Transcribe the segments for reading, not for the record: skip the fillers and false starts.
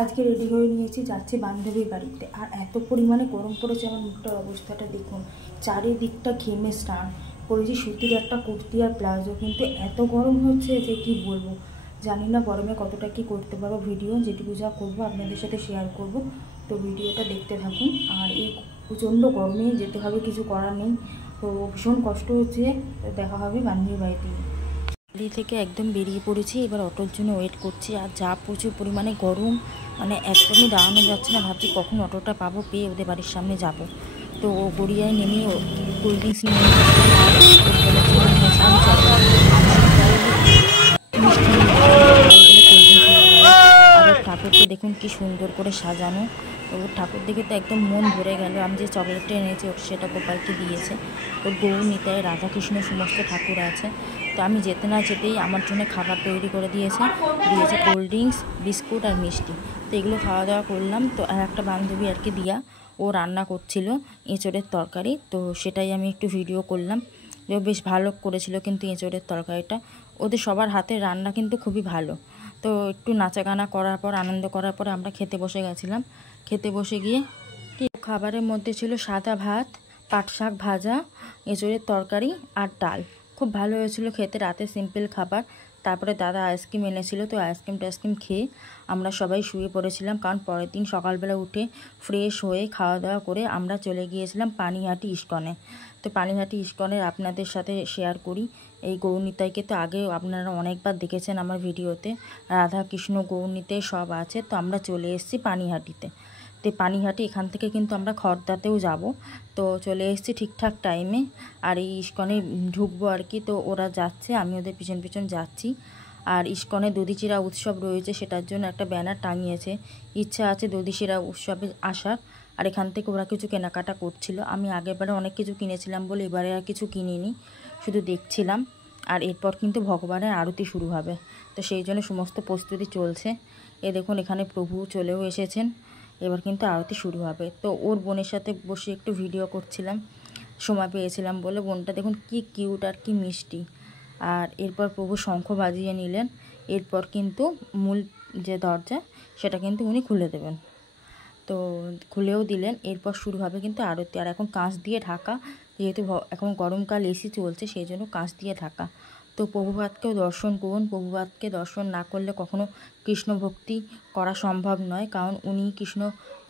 আজকে রেডি হয়ে নিয়েছি, যাচ্ছি বান্ধবীর বাড়িতে। আর এত পরিমাণে গরম পড়েছে, আমার মুখটার অবস্থাটা দেখুন, চারিদিকটা ঘেমে স্নান করেছি। সুতির একটা কুর্তি আর প্লাজো, কিন্তু এত গরম হচ্ছে যে কি বলবো। জানি না গরমে কতটা কি করতে পারবো। ভিডিও যেটুকু যা করবো আপনাদের সাথে শেয়ার করব, তো ভিডিওটা দেখতে থাকুন। আর এই প্রচণ্ড গরমে যেতে হবে, কিছু করার নেই, তো ভীষণ কষ্ট হচ্ছে। দেখা হবে বান্ধবীর বাড়িতে। বাড়ি থেকে একদম বেরিয়ে পড়েছি, এবার অটোর জন্য ওয়েট করছি। আর যা প্রচুর পরিমাণে গরম, মানে একদমই দাঁড়ানো যাচ্ছে না। ভাবছি কখন অটোটা পাবো, পেয়ে ওদের বাড়ির সামনে যাব। তো গড়িয়ায় নেমে কোল্ড ড্রিঙ্কস নিয়ে আর ঠাকুরকে দেখুন কি সুন্দর করে সাজানো। ওর ঠাকুর দেখে তো একদম মন ভরে গেল। আমি যে চকলেটটা এনেছি ওর সেটা গোপালকে দিয়েছে। ওর গৌর নিতাই, রাধাকৃষ্ণ সমস্ত ঠাকুর আছে। তো আমি যেতে না যেতেই আমার জন্য খাবার তৈরি করে দিয়েছে কোল্ড ড্রিঙ্কস, বিস্কুট আর মিষ্টি। তো এগুলো খাওয়া দাওয়া করলাম। তো আর একটা বান্ধবী আর কি দিয়া, ও রান্না করছিল এঁচোড়ের তরকারি, তো সেটাই আমি একটু ভিডিও করলাম। ও বেশ ভালো করেছিল কিন্তু এঁচোড়ের তরকারিটা। ওদের সবার হাতের রান্না কিন্তু খুবই ভালো। তো একটু নাচাগানা করার পর, আনন্দ করার পর আমরা খেতে বসে গেছিলাম। খেতে বসে গিয়ে খাবারের মধ্যে ছিল সাদা ভাত, পাট শাক ভাজা, এঁচোড়ের তরকারি আর ডাল। খুব ভালো হয়েছিল খেতে, রাতে সিম্পল খাবার। তারপরে দাদা আইসক্রিম এনেছিল, তো আইসক্রিম খেয়ে আমরা সবাই শুয়ে পড়েছিলাম। কারণ পরের দিন সকালবেলা উঠে ফ্রেশ হয়ে খাওয়া দাওয়া করে আমরা চলে গিয়েছিলাম পানিহাটি ইস্কনে। তো পানিহাটি ইস্কনের আপনাদের সাথে শেয়ার করি। এই গৌরনিতাইকে তো আগেও আপনারা অনেকবার দেখেছেন আমার ভিডিওতে, রাধা কৃষ্ণ গৌরনিতাই সব আছে। তো আমরা চলে এসেছি পানিহাটিতে। তো পানিহাটি এখান থেকে কিন্তু আমরা খড়দাতেও যাব। তো চলে এসেছি ঠিকঠাক টাইমে। আর এই ইস্কনে ঢুকবো আর কি। তো ওরা যাচ্ছে, আমি ওদের পিছন পিছন যাচ্ছি। আর ইস্কনে দধিচিরা উৎসব রয়েছে, সেটার জন্য একটা ব্যানার টাঙিয়েছে। ইচ্ছা আছে দধিচিরা উৎসবে আসার। আর এখান থেকে ওরা কিছু কেনাকাটা করছিল। আমি আগেরবারে অনেক কিছু কিনেছিলাম বলে এবারে আর কিছু কিনিনি, শুধু দেখছিলাম। আর এরপর কিন্তু ভগবানের আরতি শুরু হবে, তো সেই জন্য সমস্ত প্রস্তুতি চলছে। দেখুন এখানে প্রভু চলেও এসেছেন। এবার কিন্তু আরতি শুরু হবে। তো ওর বোনের সাথে বসে একটু ভিডিও করছিলাম, সময় পেয়েছিলাম বলে। বোনটা দেখুন কি কিউট আর কি মিষ্টি। আর এরপর প্রভু শঙ্খ বাজিয়ে নিলেন। এরপর কিন্তু মূল যে দরজা সেটা কিন্তু উনি খুলে দেবেন। তো খুলেও দিলেন। এরপর শুরু হবে কিন্তু আরতি। আর এখন কাঁচ দিয়ে ঢাকা, যেহেতু এখন গরমকাল এসি চলছে, সেই জন্য কাঁচ দিয়ে ঢাকা। তো প্রভুপাদকেও দর্শন করুন। প্রভুপাদকে দর্শন না করলে কখনো কৃষ্ণ ভক্তি করা সম্ভব নয়, কারণ উনি কৃষ্ণ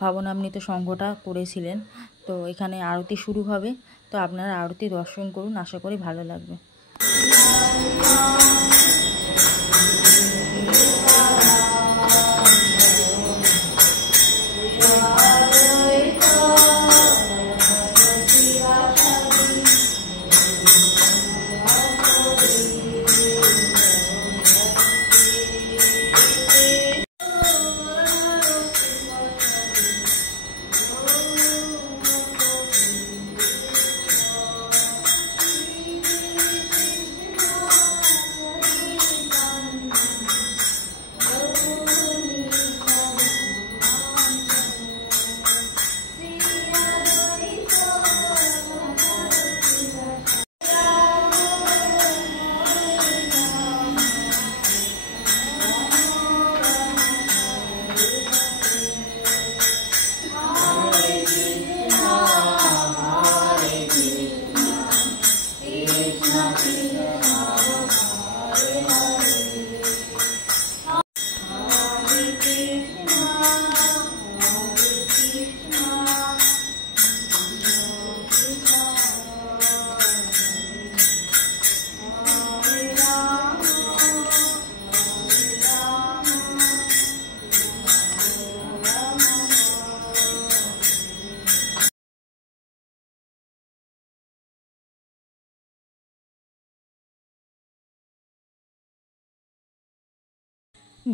ভাবনামৃত সংঘটা করেছিলেন। তো এখানে আরতি শুরু হবে, তো আপনারা আরতি দর্শন করুন, আশা করি ভালো লাগবে।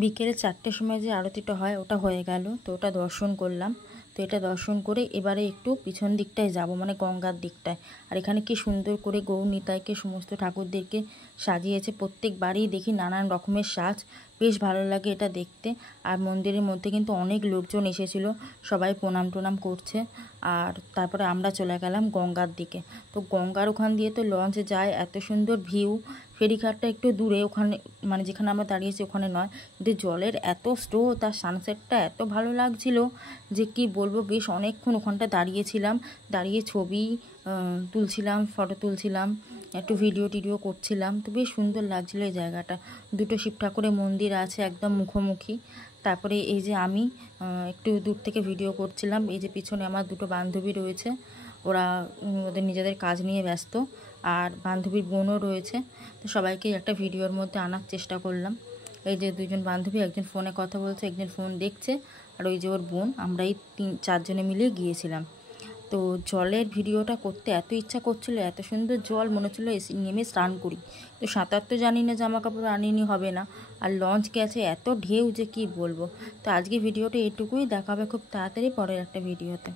বিকেলে 4টের সময় যে আরতিটা হয় ওটা হয়ে গেল। তো ওটা দর্শন করলাম। তো এটা দর্শন করে এবারে একটু পিছন দিকটায় যাব, মানে গঙ্গার দিকটায়। আর এখানে কি সুন্দর করে গৌর নিতাইকে সমস্ত ঠাকুরদেরকে সাজিয়েছে। প্রত্যেক বাড়ি দেখি নানান রকমের সাজ। বেশ ভালো লাগে এটা দেখতে। আর মন্দিরের মধ্যে কিন্তু অনেক লোকজন এসেছিল, সবাই প্রণাম টনাম করছে। আর তারপরে আমরা চলে গেলাম গঙ্গার দিকে। তো গঙ্গার ওখান দিয়ে তো লঞ্চ যায়, এত সুন্দর ভিউ। ফেরিঘাটটা একটু দূরে, ওখানে মানে যেখানে আমরা দাঁড়িয়েছি ওখানে নয়, কিন্তু জলের এত স্রোত আর সানসেটটা এত ভালো লাগছিল যে কি বলবো। বেশ অনেকক্ষণ ওখানটা দাঁড়িয়েছিলাম, দাঁড়িয়ে ছবি তুলছিলাম, ফটো তুলছিলাম, একটু ভিডিও টিডিও করছিলাম। তো বেশ সুন্দর লাগছিলো এই জায়গাটা। দুটো শিব ঠাকুরের মন্দির আছে একদম মুখোমুখি। তারপরে এই যে আমি একটু দূর থেকে ভিডিও করছিলাম। এই যে পিছনে আমার দুটো বান্ধবী রয়েছে, ওরা ওদের নিজেদের কাজ নিয়ে ব্যস্ত। আর বান্ধবীর বোনও রয়েছে। তো সবাইকে একটা ভিডিওর মধ্যে আনার চেষ্টা করলাম। এই যে দুজন বান্ধবী, একজন ফোনে কথা বলছে, একজন ফোন দেখছে, আর ওই যে ওর বোন। আমরা এই 3-4 জনে মিলে গিয়েছিলাম। তো জলের ভিডিওটা করতে এত ইচ্ছা করছিল, এত সুন্দর জল, মনে হচ্ছিল নেমে স্নান করি। তো সাঁতার তো জানি না, জামা কাপড় আনিনি, হবে না। আর লঞ্চ গেছে, এত ঢেউ যে কি বলবো। তো আজকে ভিডিওটা এটুকুই, দেখা হবে খুব তাড়াতাড়ি পরের একটা ভিডিওতে।